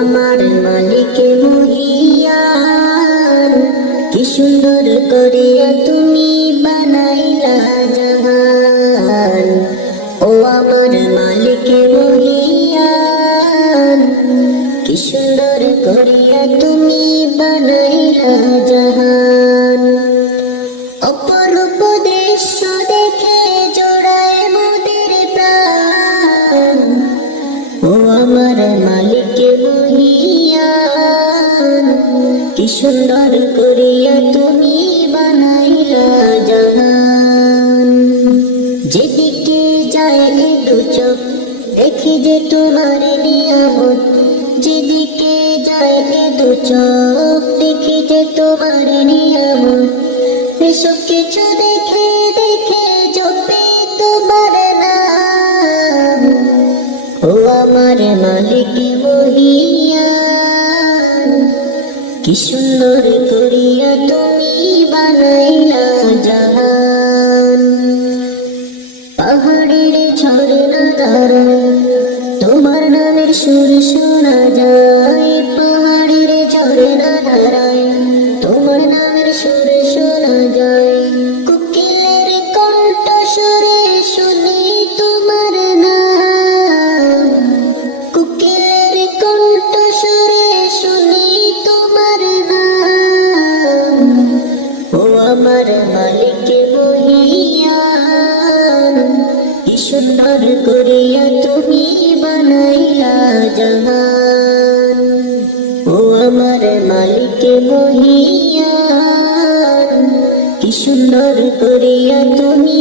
আমার মালিক মহিয়ান, কি সুন্দর করিয়া তুমি বানাইলা জাহান। ও আমার মালিক মহিয়ান, কি সুন্দর করিয়া তুমি বানাইলা জাহান। অপরূপ দৃশ্য দেখে জোড়ায় মোদের প্রাণ। ও আমার মালিক মহিয়ান, কি সুন্দর করিয়া তুমি বানাইলা জাহান। যেদিকে যায় দু চোখ দেখি যে তোমার নিয়ামত, যেদিকে যায় দু চোখ দেখি যে তোমার নিয়ামত। এসব কিছু দেখে দেখে জপে তোমার নাম। ও আমার মালিক মহিয়ান, কি সুন্দর করিয়া তুমি বানাইলা জাহান। পাহাড়ের ঝরনা ধারায় তোমার নামের সুর শোনা যায়। পাহাড়ের ঝরনা ধারায় তোমার নামের সুর শোনা যায়। কোকিলের কণ্ঠ সুরে শুনি তোমার নাম। কোকিলের কণ্ঠ সুরে শুনি তোমার নাম। ও আমার মালিক মহিয়ান, কি সুন্দর করিয়া তুমি বানাইলা জাহান। ও আমার মালিক মহিয়ান, কি সুন্দর করিয়া তুমি